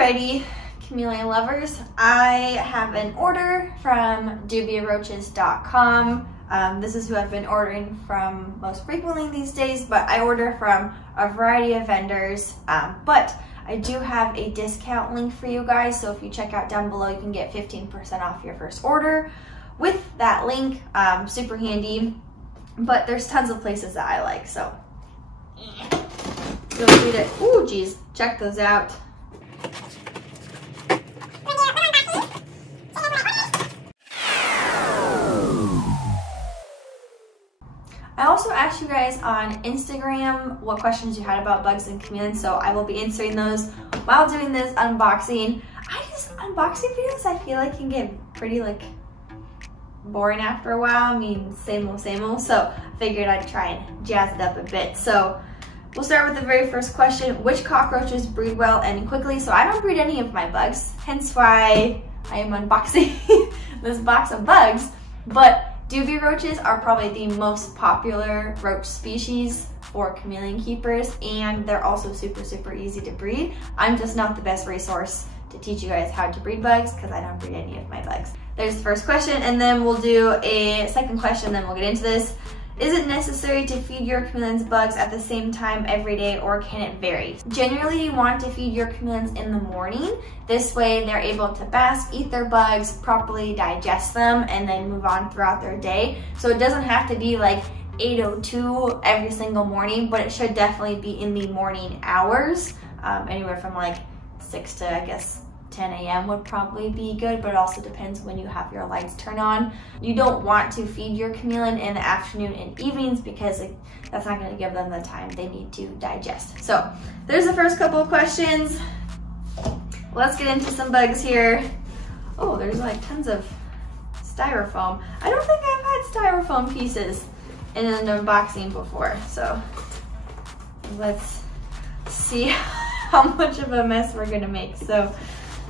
Alrighty, chameleon lovers, I have an order from dubiaroaches.com. This is who I've been ordering from most frequently these days, but I order from a variety of vendors. But I do have a discount link for you guys, so if you check out down below, you can get 15% off your first order with that link. Super handy, but there's tons of places that I like, so feel free to, ooh geez, check those out. I also asked you guys on Instagram what questions you had about bugs and chameleons, so I will be answering those while doing this unboxing. Unboxing videos I feel like can get pretty boring after a while. I mean, same old, so I figured I'd try and jazz it up a bit. So we'll start with the very first question. Which cockroaches breed well and quickly? So I don't breed any of my bugs, hence why I am unboxing this box of bugs. But Dubia roaches are probably the most popular roach species for chameleon keepers, and they're also super easy to breed. I'm just not the best resource to teach you guys how to breed bugs because I don't breed any of my bugs. There's the first question, and then we'll do a second question, then we'll get into this. Is it necessary to feed your chameleons bugs at the same time every day, or can it vary? Generally, you want to feed your chameleons in the morning. This way they're able to bask, eat their bugs, properly digest them, and then move on throughout their day. So it doesn't have to be like 8:02 every single morning, but it should definitely be in the morning hours. Anywhere from like 6 to, I guess, 10 a.m. would probably be good, but it also depends when you have your lights turned on. You don't want to feed your chameleon in the afternoon and evenings because that's not going to give them the time they need to digest. So there's the first couple of questions. Let's get into some bugs here. Oh, there's like tons of styrofoam. I don't think I've had styrofoam pieces in an unboxing before, so let's see how much of a mess we're gonna make. So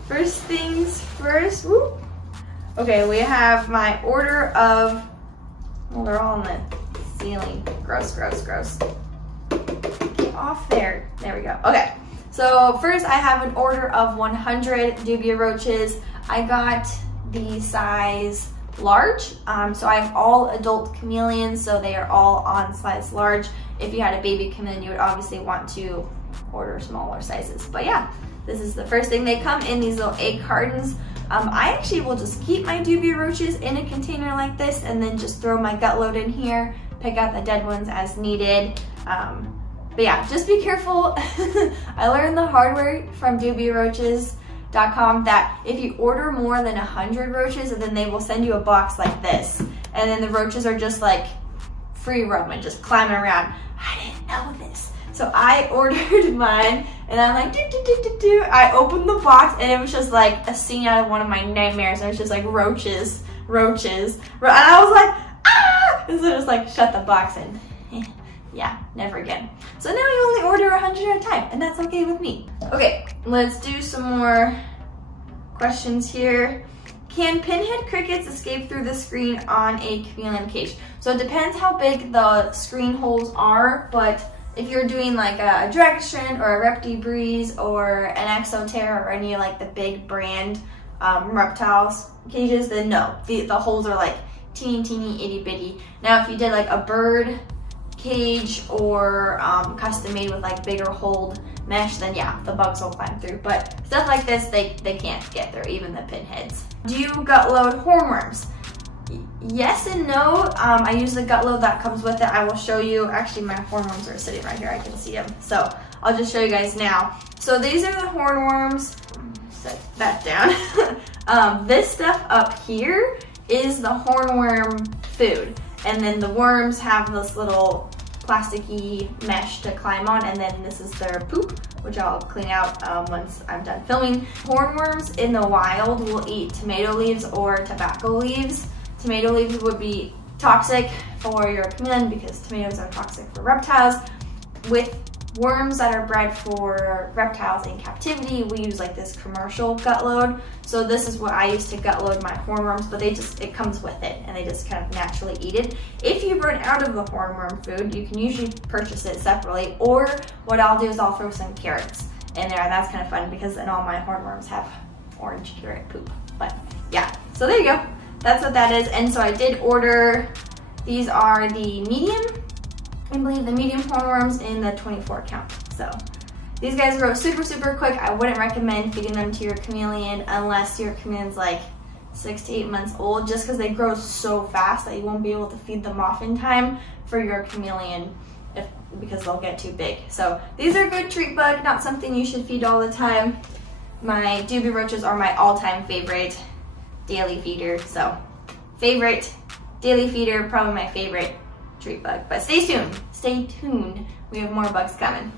first things first, whoop. Okay, we have my order of, well, they're all on the ceiling. Gross. Get off there. There we go. Okay, so first I have an order of 100 Dubia roaches. I got the size large, so I have all adult chameleons, so they are all on size large. If you had a baby chameleon, you would obviously want to order smaller sizes, but yeah. This is the first thing. They come in these little egg cartons. I actually will just keep my Dubia roaches in a container like this and then just throw my gut load in here, pick out the dead ones as needed. But yeah, just be careful. I learned the hard way from dubiaroaches.com that if you order more than 100 roaches, then they will send you a box like this. And then the roaches are just like free roaming, just climbing around. I didn't know this. So I ordered mine, and I'm like, I opened the box, and it was just like a scene out of one of my nightmares. And it was just like roaches. And I was like, ah! And so just like shut the box and yeah, never again. So now you only order 100 at a time, and that's okay with me. Okay, let's do some more questions here. Can pinhead crickets escape through the screen on a chameleon cage? So it depends how big the screen holes are, but if you're doing like a dragon strand or a repti breeze or an exoterra or any like the big brand reptiles cages, then no, the holes are like teeny itty bitty. Now if you did like a bird cage or custom made with like bigger hold mesh, then yeah, the bugs will climb through. But stuff like this, they can't get through, even the pinheads. Do you gut load hornworms? Yes and no. I use the gut load that comes with it. I will show you. Actually, my hornworms are sitting right here. I can see them. So I'll just show you guys now. So these are the hornworms. Set that down. This stuff up here is the hornworm food. And then the worms have this little plasticky mesh to climb on, and then this is their poop, which I'll clean out once I'm done filming. Hornworms in the wild will eat tomato leaves or tobacco leaves. Tomato leaves would be toxic for your chameleon because tomatoes are toxic for reptiles. With worms that are bred for reptiles in captivity, we use like this commercial gut load. So this is what I use to gut load my hornworms, but it comes with it and they just kind of naturally eat it. If you run out of the hornworm food, you can usually purchase it separately, or what I'll do is I'll throw some carrots in there, and that's kind of fun because then all my hornworms have orange carrot poop. But yeah, so there you go. That's what that is. And so I did order, these are the medium, I believe the medium hornworms in the 24 count. So these guys grow super, super quick. I wouldn't recommend feeding them to your chameleon unless your chameleon's like 6 to 8 months old, just because they grow so fast that you won't be able to feed them off in time for your chameleon because they'll get too big. So these are a good treat bug, not something you should feed all the time. My Dubia roaches are my all-time favorite daily feeder. So favorite daily feeder, probably my favorite treat bug. But stay tuned. We have more bugs coming.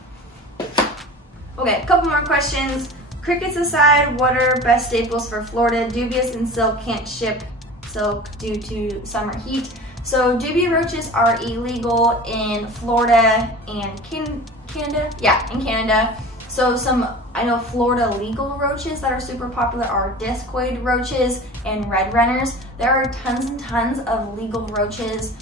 Okay, a couple more questions. Crickets aside, what are best staples for Florida? Dubias and silk can't ship silk due to summer heat. So Dubia roaches are illegal in Florida and Canada. Yeah, in Canada. So I know Florida legal roaches that are super popular are discoid roaches and red runners. There are tons and tons of legal roaches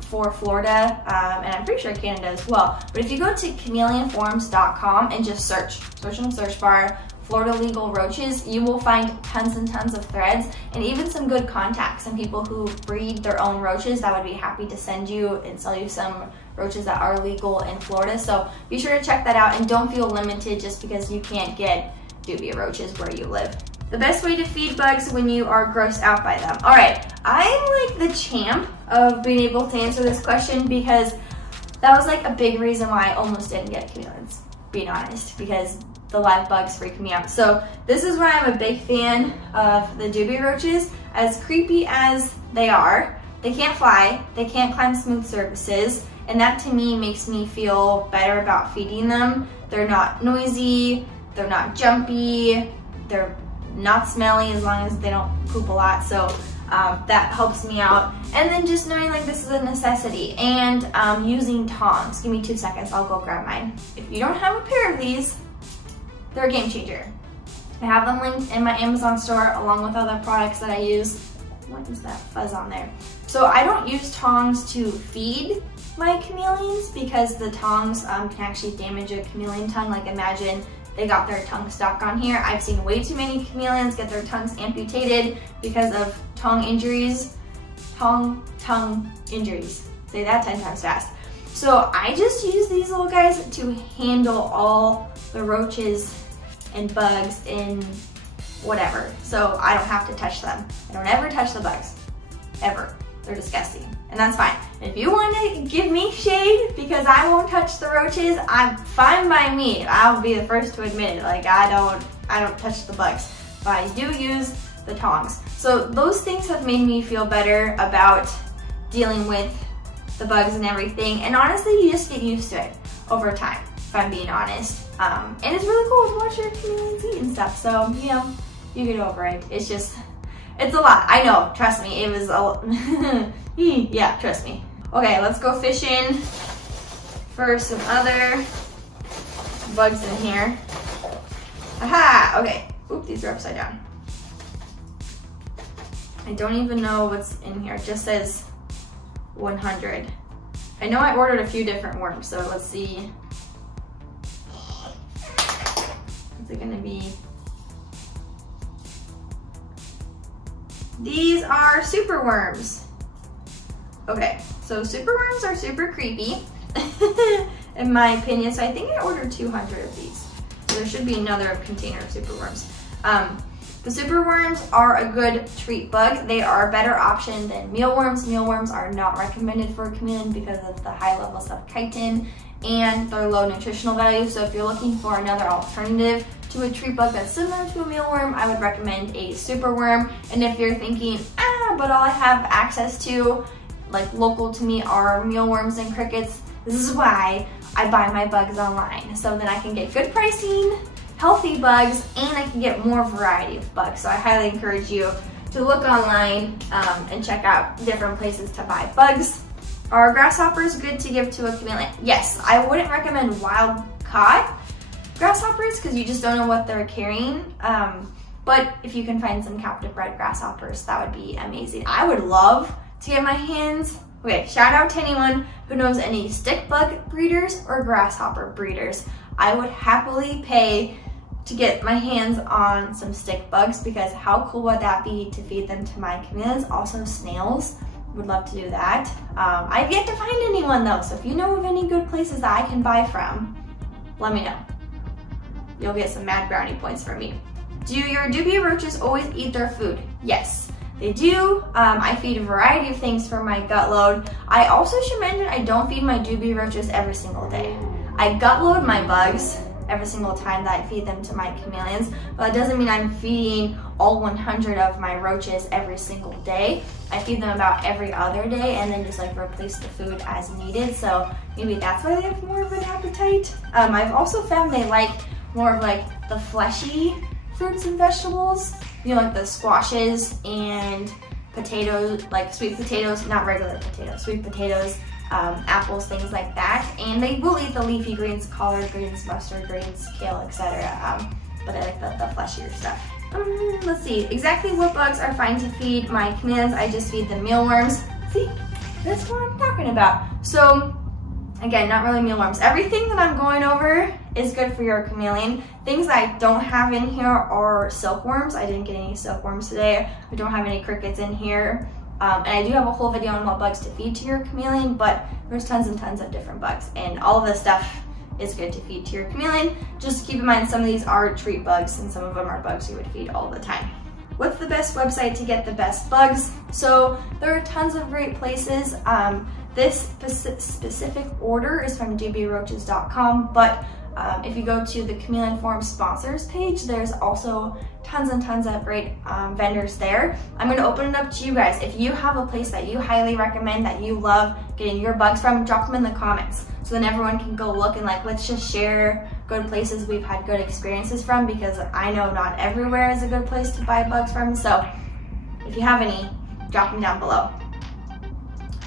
for Florida, and I'm pretty sure Canada as well. But if you go to chameleonforms.com and just search in the search bar, Florida legal roaches, you will find tons and tons of threads and even some good contacts and people who breed their own roaches that would be happy to send you and sell you some roaches that are legal in Florida. So be sure to check that out and don't feel limited just because you can't get Dubia roaches where you live. The best way to feed bugs when you are grossed out by them. All right, I'm like the champ of being able to answer this question because that was like a big reason why I almost didn't get chameleons, being honest, because the live bugs freak me out. So this is why I'm a big fan of the Dubia roaches. As creepy as they are, they can't fly, they can't climb smooth surfaces, and that to me makes me feel better about feeding them. They're not noisy, they're not jumpy, they're not smelly as long as they don't poop a lot. So that helps me out. And then just knowing like this is a necessity, and using tongs. Give me 2 seconds, I'll go grab mine. If you don't have a pair of these, they're a game changer. I have them linked in my Amazon store along with other products that I use. What is that fuzz on there? So I don't use tongs to feed my chameleons because the tongs can actually damage a chameleon tongue. Like imagine they got their tongue stuck on here. I've seen way too many chameleons get their tongues amputated because of tongue injuries. Tongue injuries. Say that 10 times fast. So I just use these little guys to handle all the roaches and bugs and whatever. So I don't have to touch them. I don't ever touch the bugs, ever. They're disgusting, and that's fine. If you want to give me shade because I won't touch the roaches, I'm fine by me. I'll be the first to admit it. Like I don't touch the bugs, but I do use the tongs. So those things have made me feel better about dealing with the bugs and everything. And honestly, you just get used to it over time, if I'm being honest. And it's really cool to watch your chameleons eat and stuff. So, you know, you get over it. It's just, it's a lot. I know, trust me, it was a yeah, trust me. Okay, let's go fishing for some other bugs in here. Aha, okay. Oop, these are upside down. I don't even know what's in here. It just says 100. I know I ordered a few different worms, so let's see. What's it gonna be? These are superworms. Okay, so superworms are super creepy, in my opinion. So I think I ordered 200 of these. So there should be another container of superworms. The superworms are a good treat bug. They are a better option than mealworms. Mealworms are not recommended for a chameleon because of the high levels of chitin and their low nutritional value. So if you're looking for another alternative to a treat bug that's similar to a mealworm, I would recommend a superworm. And if you're thinking, but all I have access to, like local to me, are mealworms and crickets, this is why I buy my bugs online. So then I can get good pricing, healthy bugs, and I can get more variety of bugs. So I highly encourage you to look online and check out different places to buy bugs. Are grasshoppers good to give to a chameleon? Yes, I wouldn't recommend wild caught grasshoppers because you just don't know what they're carrying. But if you can find some captive bred grasshoppers, that would be amazing. I would love to get my hands, okay, shout out to anyone who knows any stick bug breeders or grasshopper breeders. I would happily pay to get my hands on some stick bugs, because how cool would that be to feed them to my chameleons? Also snails, would love to do that. I've yet to find anyone though, so if you know of any good places that I can buy from, let me know. You'll get some mad brownie points from me. Do your Dubia roaches always eat their food? Yes, they do. I feed a variety of things for my gut load. I also should mention I don't feed my Dubia roaches every single day. I gut load my bugs every single time that I feed them to my chameleons, but that doesn't mean I'm feeding all 100 of my roaches every single day. I feed them about every other day and then just like replace the food as needed, so maybe that's why they have more of an appetite. I've also found they like more of like the fleshy fruits and vegetables, you know, like the squashes and potatoes, like sweet potatoes, not regular potatoes, sweet potatoes, apples, things like that. And they will eat the leafy greens, collard greens, mustard greens, kale, etc. But I like the fleshier stuff. Let's see, exactly what bugs are fine to feed my chameleons. I just feed them mealworms. See, that's what I'm talking about. So again, not really mealworms. Everything that I'm going over is good for your chameleon. Things that I don't have in here are silkworms. I didn't get any silkworms today. I don't have any crickets in here. And I do have a whole video on what bugs to feed to your chameleon, but there's tons and tons of different bugs, and all of this stuff is good to feed to your chameleon. Just keep in mind some of these are treat bugs and some of them are bugs you would feed all the time. What's the best website to get the best bugs? So there are tons of great places. This specific order is from dubiaroaches.com, but if you go to the Chameleon Forum sponsors page, there's also tons and tons of great vendors there. I'm going to open it up to you guys. If you have a place that you highly recommend, that you love getting your bugs from, drop them in the comments so then everyone can go look and like, let's just share good places we've had good experiences from, because I know not everywhere is a good place to buy bugs from. So if you have any, drop them down below.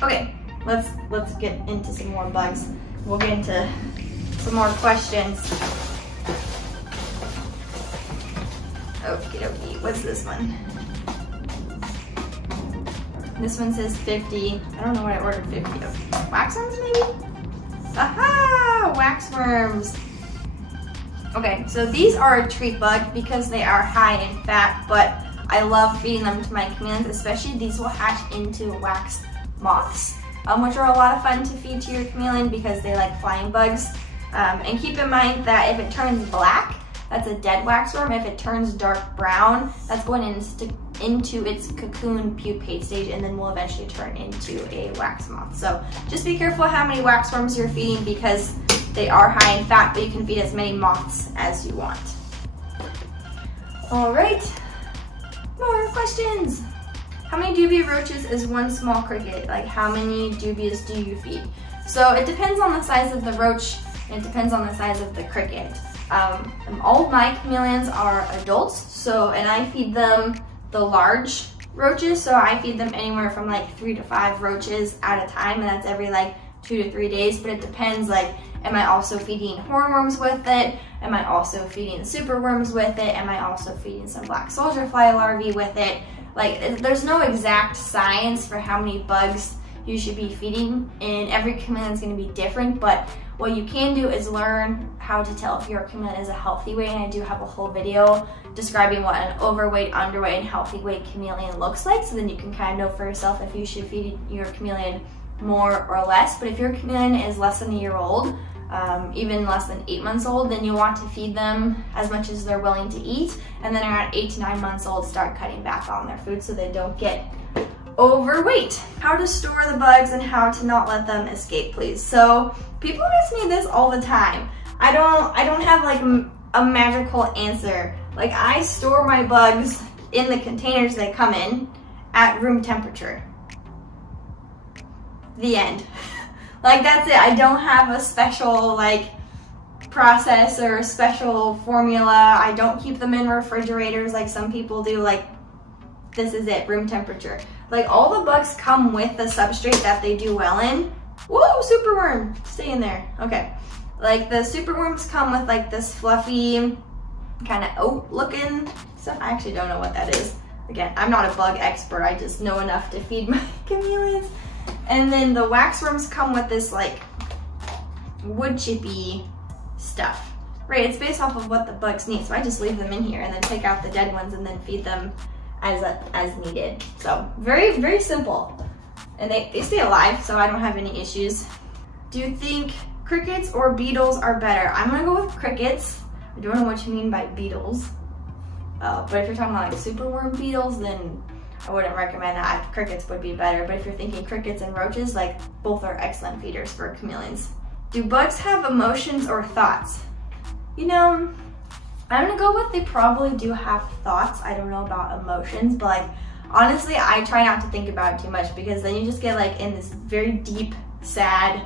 Okay, let's get into some more bugs. We'll get into some more questions. Okie dokie, what's this one? This one says 50. I don't know what I ordered 50 of. Waxworms maybe? Aha! Waxworms. Okay, so these are a treat bug because they are high in fat, but I love feeding them to my chameleons, especially these will hatch into wax moths, which are a lot of fun to feed to your chameleon because they like flying bugs. And keep in mind that if it turns black, that's a dead waxworm. If it turns dark brown, that's going into its cocoon pupate stage and then will eventually turn into a wax moth. So just be careful how many waxworms you're feeding because they are high in fat, but you can feed as many moths as you want. All right, more questions. How many Dubia roaches is one small cricket? Like how many Dubias do you feed? So it depends on the size of the roach. It depends on the size of the cricket. All of my chameleons are adults, and I feed them the large roaches, so I feed them anywhere from like 3 to 5 roaches at a time, and that's every like 2 to 3 days, but it depends, like, am I also feeding hornworms with it? Am I also feeding superworms with it? Am I also feeding some black soldier fly larvae with it? Like, there's no exact science for how many bugs you should be feeding, and every chameleon is going to be different, but what you can do is learn how to tell if your chameleon is a healthy weight, and I do have a whole video describing what an overweight, underweight, and healthy weight chameleon looks like, so then you can kind of know for yourself if you should feed your chameleon more or less. But if your chameleon is less than a year old, even less than 8 months old, then you want to feed them as much as they're willing to eat, and then around 8 to 9 months old, start cutting back on their food so they don't get overweight. How to store the bugs and how to not let them escape, please. So people ask me this all the time. I don't have like a magical answer. Like, I store my bugs in the containers they come in at room temperature. The end. Like, that's it. I don't have a special like process or a special formula. I don't keep them in refrigerators like some people do. Like, this is it, room temperature. Like, all the bugs come with the substrate that they do well in. Whoa, superworm, stay in there. Okay, like the superworms come with like this fluffy kind of oat looking stuff. I actually don't know what that is. Again, I'm not a bug expert. I just know enough to feed my chameleons. And then the waxworms come with this like wood chippy stuff. Right, it's based off of what the bugs need. So I just leave them in here and then take out the dead ones and then feed them as needed. So very, very simple. And they stay alive, so I don't have any issues. Do you think crickets or beetles are better? I'm gonna go with crickets. I don't know what you mean by beetles. But if you're talking about like superworm beetles, then I wouldn't recommend that. Crickets would be better. But if you're thinking crickets and roaches, like both are excellent feeders for chameleons. Do bugs have emotions or thoughts? You know, I'm gonna go with they probably do have thoughts. I don't know about emotions, but like honestly, I try not to think about it too much because then you just get like in this very deep, sad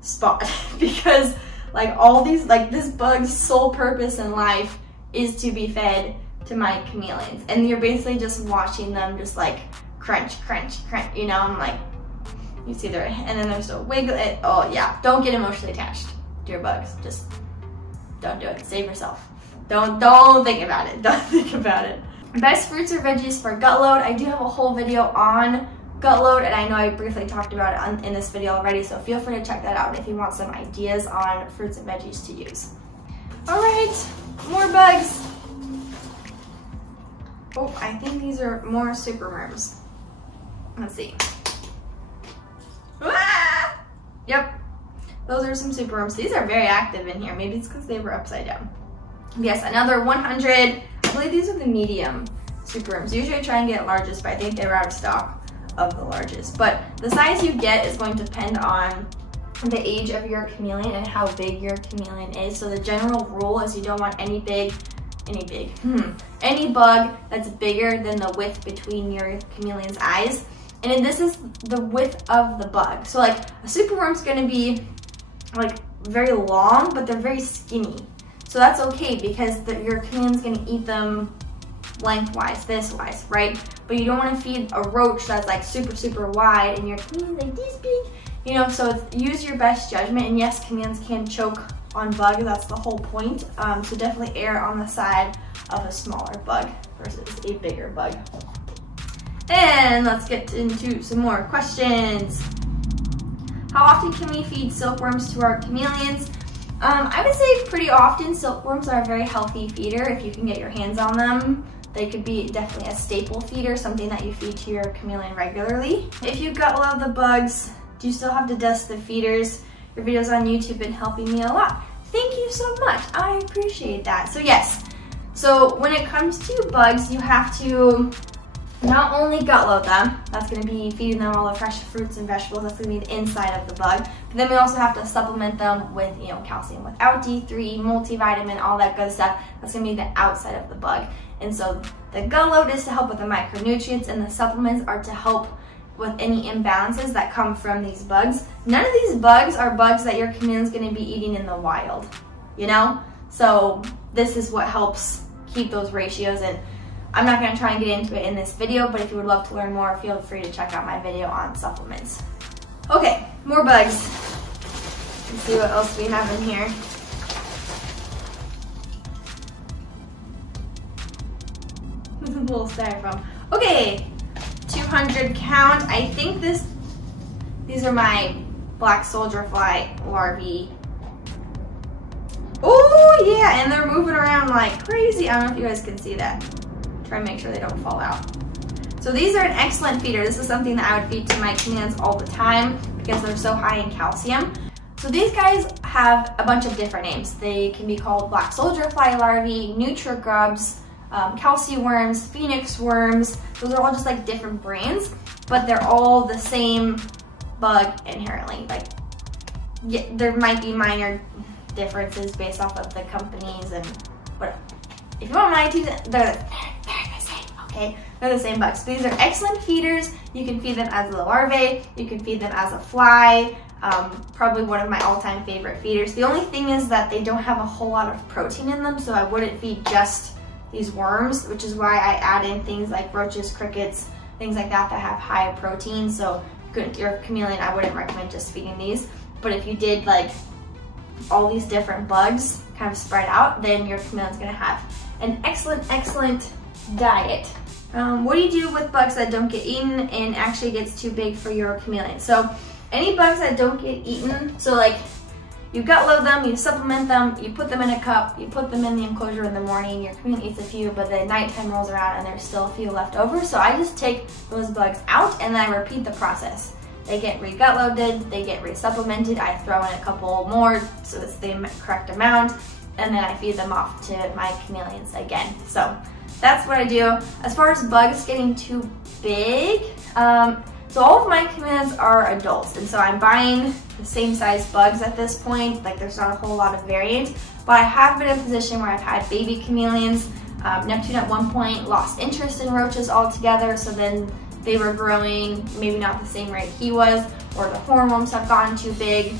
spot because like all these, like this bug's sole purpose in life is to be fed to my chameleons. And you're basically just watching them just like crunch, crunch, crunch, you know, I'm like, you see their, and then there's a wiggle, oh yeah, don't get emotionally attached to your bugs. Just don't do it, save yourself. Don't think about it, don't think about it. Best fruits or veggies for gutload. I do have a whole video on gutload, and I know I briefly talked about it in this video already, so feel free to check that out if you want some ideas on fruits and veggies to use. All right, more bugs. Oh, I think these are more superworms. Let's see. Ah! Yep, those are some superworms. These are very active in here. Maybe it's because they were upside down. Yes, another 100. I believe these are the medium superworms. Usually I try and get largest, but I think they were out of stock of the largest. But the size you get is going to depend on the age of your chameleon and how big your chameleon is. So the general rule is you don't want any bug that's bigger than the width between your chameleon's eyes. And then this is the width of the bug. So like a superworm's gonna be like very long, but they're very skinny. So that's okay because your chameleon's gonna eat them lengthwise, this wise, right? But you don't want to feed a roach that's like super, super wide and your chameleon's like this big, you know, so use your best judgment. And yes, chameleons can choke on bugs, that's the whole point. So definitely err on the side of a smaller bug versus a bigger bug. And let's get into some more questions. How often can we feed silkworms to our chameleons? I would say pretty often. Silkworms are a very healthy feeder if you can get your hands on them. They could be definitely a staple feeder, something that you feed to your chameleon regularly. If you gutload the bugs, do you still have to dust the feeders? Your videos on YouTube have been helping me a lot. Thank you so much, I appreciate that. So yes, so when it comes to bugs, you have to not only gutload them, that's gonna be feeding them all the fresh fruits and vegetables, that's gonna be the inside of the bug, but then we also have to supplement them with, you know, calcium without D3, multivitamin, all that good stuff. That's gonna be the outside of the bug. And so the gutload is to help with the micronutrients, and the supplements are to help with any imbalances that come from these bugs. None of these bugs are bugs that your chameleon's gonna be eating in the wild, you know? So this is what helps keep those ratios, and I'm not gonna try and get into it in this video, but if you would love to learn more, feel free to check out my video on supplements. Okay, more bugs. Let's see what else we have in here. This is a little styrofoam. Okay, 200 count. I think these are my black soldier fly larvae. Oh yeah, and they're moving around like crazy. I don't know if you guys can see that. Try and make sure they don't fall out. So these are an excellent feeder. This is something that I would feed to my chameleons all the time because they're so high in calcium. So these guys have a bunch of different names. They can be called black soldier fly larvae, nutrigrubs, calciworms, phoenix worms. Those are all just like different brands, but they're all the same bug inherently. Like, yeah, there might be minor differences based off of the companies and whatever. If you want my two, they're the same, okay? They're the same bugs. These are excellent feeders. You can feed them as a larvae. You can feed them as a fly. Probably one of my all-time favorite feeders. The only thing is that they don't have a whole lot of protein in them, so I wouldn't feed just these worms, which is why I add in things like roaches, crickets, things like that that have high protein. So your chameleon, I wouldn't recommend just feeding these. But if you did like all these different bugs kind of spread out, then your chameleon's gonna have an excellent, excellent diet. What do you do with bugs that don't get eaten and actually gets too big for your chameleon? So any bugs that don't get eaten, so like you gut load them, you supplement them, you put them in a cup, you put them in the enclosure in the morning, your chameleon eats a few, but the nighttime rolls around and there's still a few left over. So I just take those bugs out and then I repeat the process. They get re-gut loaded, they get re-supplemented, I throw in a couple more so it's the correct amount, and then I feed them off to my chameleons again. So that's what I do. As far as bugs getting too big, so all of my chameleons are adults, and so I'm buying the same size bugs at this point. Like there's not a whole lot of variant, but I have been in a position where I've had baby chameleons. Neptune at one point lost interest in roaches altogether, so then they were growing maybe not the same rate he was, or the hornworms have gotten too big.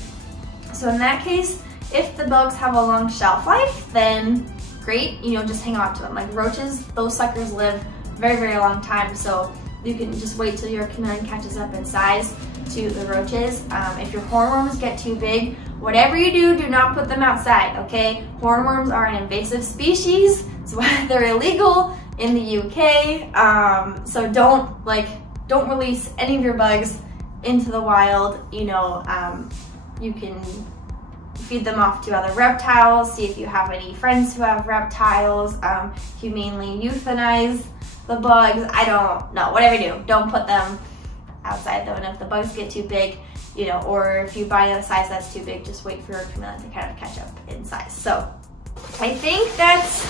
So in that case, if the bugs have a long shelf life, then great, you know, just hang on to them. Like roaches, those suckers live very, very long time, so you can just wait till your chameleon catches up in size to the roaches. If your hornworms get too big, whatever you do, do not put them outside, okay? Hornworms are an invasive species. That's why they're illegal in the UK. So don't release any of your bugs into the wild. You know, you can feed them off to other reptiles, see if you have any friends who have reptiles, humanely euthanize the bugs. I don't know, whatever you do, don't put them outside though. And if the bugs get too big, you know, or if you buy a size that's too big, just wait for your chameleon to kind of catch up in size. So I think that's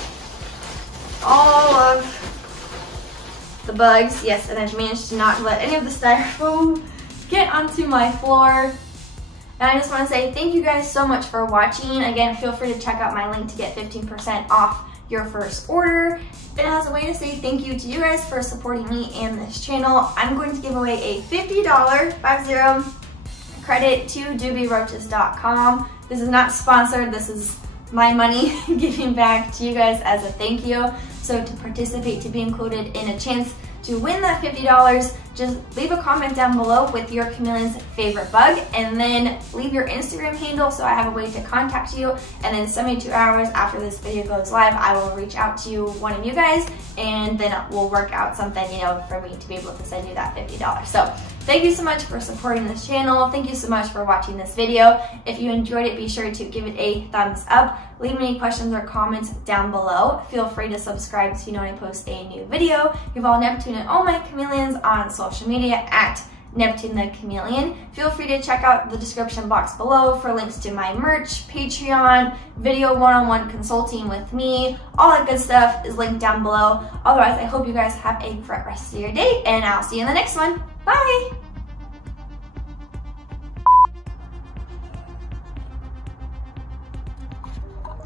all of the bugs. Yes, and I've managed to not let any of the styrofoam get onto my floor. And I just want to say thank you guys so much for watching. Again, feel free to check out my link to get 15% off your first order. And as a way to say thank you to you guys for supporting me and this channel, I'm going to give away a $50 credit to dubiaroaches.com. This is not sponsored, this is my money giving back to you guys as a thank you. So to participate, to be included in a chance to win that $50, just leave a comment down below with your chameleon's favorite bug, and then leave your Instagram handle so I have a way to contact you. And then 72 hours after this video goes live, I will reach out to one of you guys, and then we'll work out something, you know, for me to be able to send you that $50. So thank you so much for supporting this channel. Thank you so much for watching this video. If you enjoyed it, be sure to give it a thumbs up. Leave me any questions or comments down below. Feel free to subscribe so you know when I post a new video. You follow Neptune and all my chameleons on social media at Neptune the Chameleon. Feel free to check out the description box below for links to my merch, Patreon, video one-on-one consulting with me. All that good stuff is linked down below. Otherwise, I hope you guys have a great rest of your day, and I'll see you in the next one. Bye!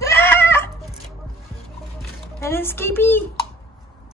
Ah! An escapee!